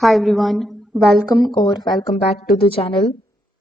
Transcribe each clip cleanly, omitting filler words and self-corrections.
Hi everyone, welcome back to the channel.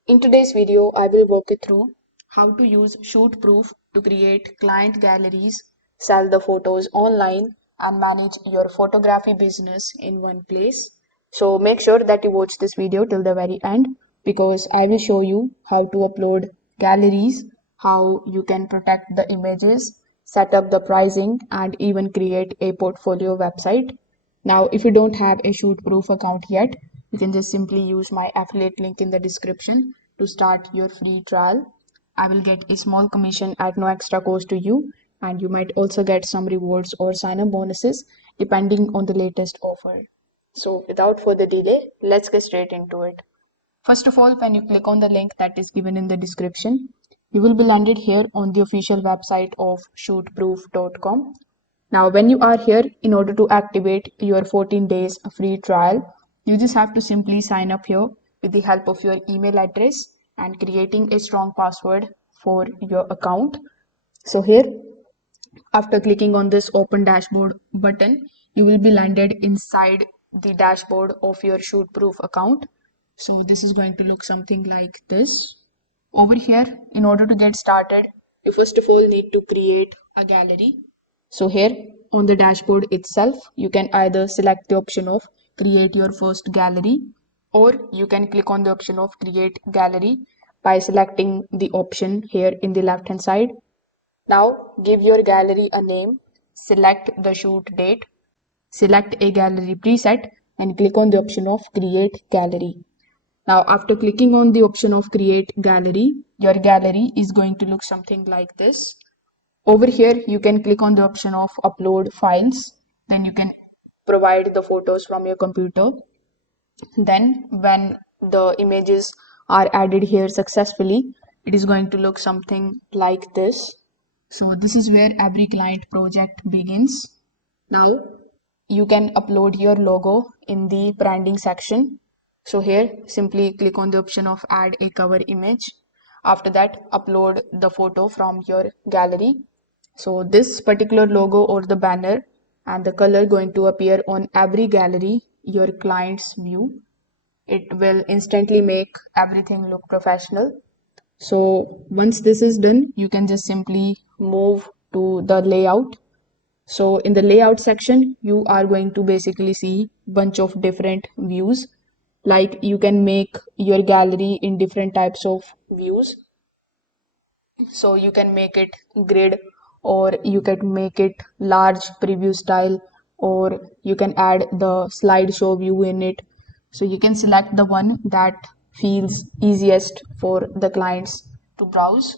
In today's video, I will walk you through how to use ShootProof to create client galleries, sell the photos online, and manage your photography business in one place. So make sure that you watch this video till the very end because I will show you how to upload galleries, how you can protect the images, set up the pricing, and even create a portfolio website. Now, if you don't have a ShootProof account yet, you can just simply use my affiliate link in the description to start your free trial. I will get a small commission at no extra cost to you, and you might also get some rewards or sign up bonuses depending on the latest offer. So, without further delay, let's get straight into it. First of all, when you click on the link that is given in the description, you will be landed here on the official website of shootproof.com. Now, when you are here, in order to activate your 14 days free trial, you just have to simply sign up here with the help of your email address and creating a strong password for your account. So here, after clicking on this open dashboard button, you will be landed inside the dashboard of your ShootProof account. So this is going to look something like this. Over here, in order to get started, you first of all need to create a gallery. So here on the dashboard itself, you can either select the option of create your first gallery, or you can click on the option of create gallery by selecting the option here in the left hand side. Now give your gallery a name, select the shoot date, select a gallery preset, and click on the option of create gallery. Now, after clicking on the option of create gallery, your gallery is going to look something like this. Over here, you can click on the option of upload files. Then you can provide the photos from your computer. Then when the images are added here successfully, it is going to look something like this. So this is where every client project begins. Now you can upload your logo in the branding section. So here simply click on the option of add a cover image. After that, upload the photo from your gallery. So this particular logo or the banner and the color going to appear on every gallery your clients view. It will instantly make everything look professional. So once this is done, you can just simply move to the layout. So in the layout section, you are going to basically see bunch of different views. Like you can make your gallery in different types of views. So you can make it grid, or you can make it large preview style, or you can add the slideshow view in it. So you can select the one that feels easiest for the clients to browse.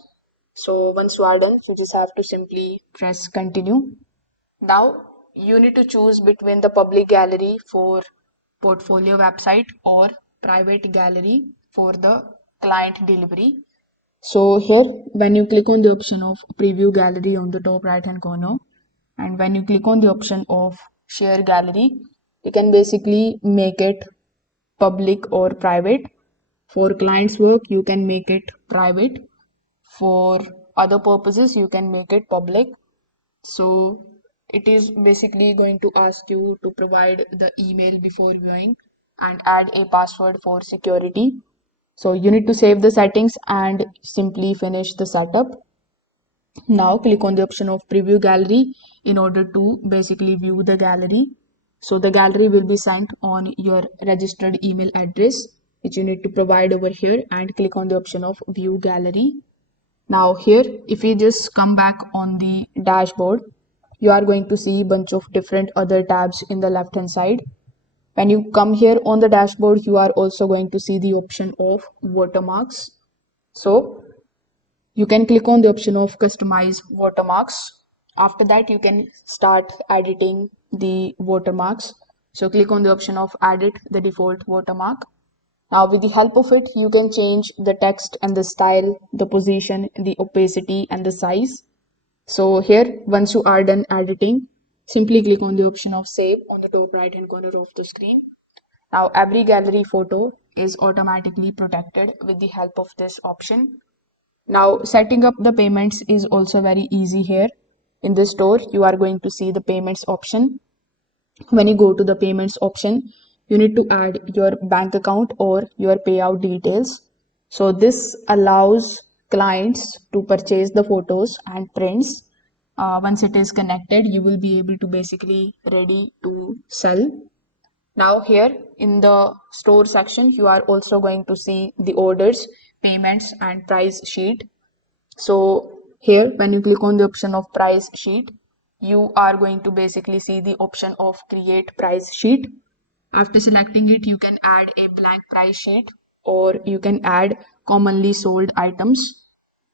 So once you are done, you just have to simply press continue. Now you need to choose between the public gallery for portfolio website or private gallery for the client delivery. So here, when you click on the option of preview gallery on the top right hand corner, and when you click on the option of share gallery, you can basically make it public or private. For clients work, you can make it private. For other purposes, you can make it public. So it is basically going to ask you to provide the email before viewing and add a password for security. So you need to save the settings and simply finish the setup. Now click on the option of preview gallery in order to basically view the gallery. So the gallery will be sent on your registered email address, which you need to provide over here, and click on the option of view gallery. Now here, if you just come back on the dashboard, you are going to see a bunch of different other tabs in the left hand side. When you come here on the dashboard, you are also going to see the option of watermarks. So you can click on the option of customize watermarks. After that, you can start editing the watermarks. So click on the option of edit the default watermark. Now with the help of it, you can change the text and the style, the position, the opacity and the size. So here, once you are done editing, simply click on the option of save on the top right hand corner of the screen. Now every gallery photo is automatically protected with the help of this option. Now setting up the payments is also very easy here. In the store, you are going to see the payments option. When you go to the payments option, you need to add your bank account or your payout details. So this allows clients to purchase the photos and prints. Once it is connected, you will be able to basically ready to sell. Now here in the store section, you are also going to see the orders, payments and price sheet. So here when you click on the option of price sheet, you are going to basically see the option of create price sheet. After selecting it, you can add a blank price sheet or you can add commonly sold items.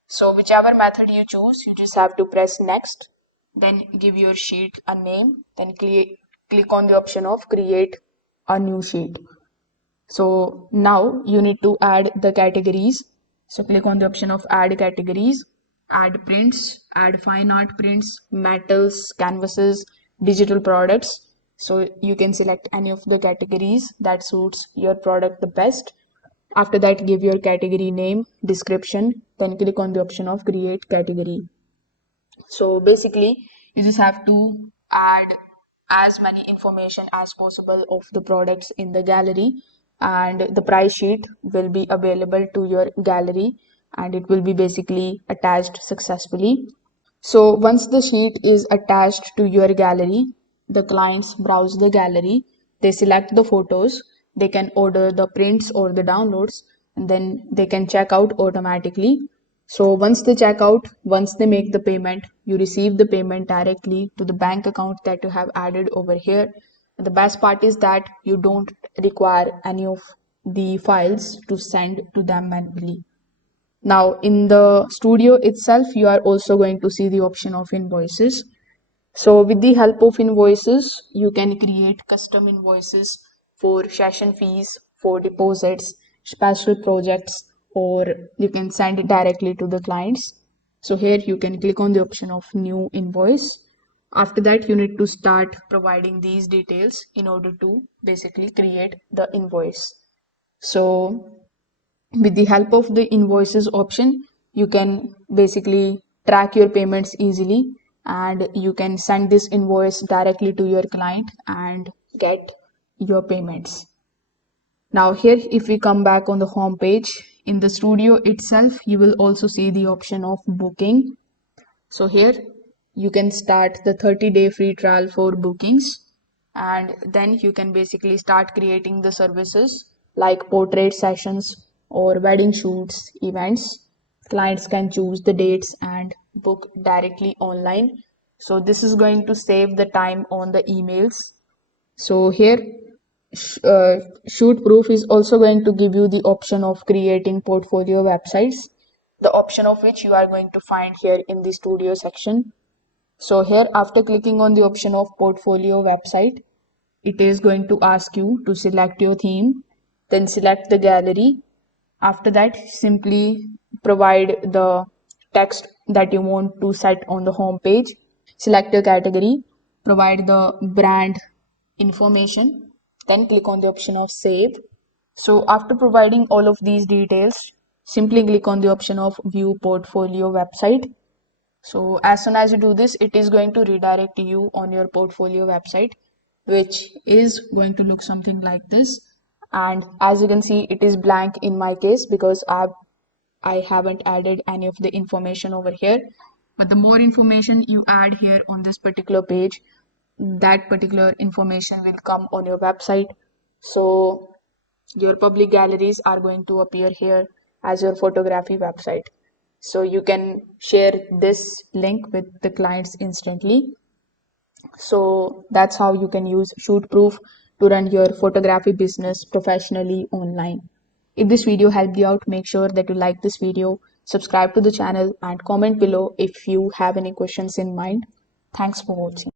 So whichever method you choose, you just have to press next, then give your sheet a name, then click on the option of create a new sheet. So now you need to add the categories. So click on the option of add categories, add prints, add fine art prints, metals, canvases, digital products. So you can select any of the categories that suits your product the best. After that, give your category name, description, then click on the option of create category. So basically, you just have to add as many information as possible of the products in the gallery, and the price sheet will be available to your gallery and it will be basically attached successfully. So once the sheet is attached to your gallery, the clients browse the gallery, they select the photos, they can order the prints or the downloads, and then they can check out automatically. So once they check out, once they make the payment, you receive the payment directly to the bank account that you have added over here. And the best part is that you don't require any of the files to send to them manually. Now, in the studio itself, you are also going to see the option of invoices. So with the help of invoices, you can create custom invoices for session fees, for deposits, special projects, or you can send it directly to the clients. So here you can click on the option of new invoice. After that, you need to start providing these details in order to basically create the invoice. So with the help of the invoices option, you can basically track your payments easily and you can send this invoice directly to your client and get your payments. Now here, if we come back on the home page, in the studio itself, you will also see the option of booking. So here you can start the 30-day free trial for bookings, and then you can basically start creating the services like portrait sessions or wedding shoots, events. Clients can choose the dates and book directly online. So this is going to save the time on the emails. So here ShootProof is also going to give you the option of creating portfolio websites, the option of which you are going to find here in the studio section. So here, after clicking on the option of portfolio website, it is going to ask you to select your theme, then select the gallery. After that, simply provide the text that you want to set on the home page. Select your category, provide the brand information, then click on the option of save. So after providing all of these details, simply click on the option of view portfolio website. So as soon as you do this, it is going to redirect you on your portfolio website, which is going to look something like this. And as you can see, it is blank in my case because I haven't added any of the information over here. But the more information you add here on this particular page, that particular information will come on your website. So your public galleries are going to appear here as your photography website. So you can share this link with the clients instantly. So that's how you can use ShootProof to run your photography business professionally online. If this video helped you out, make sure that you like this video, subscribe to the channel and comment below if you have any questions in mind. Thanks for watching.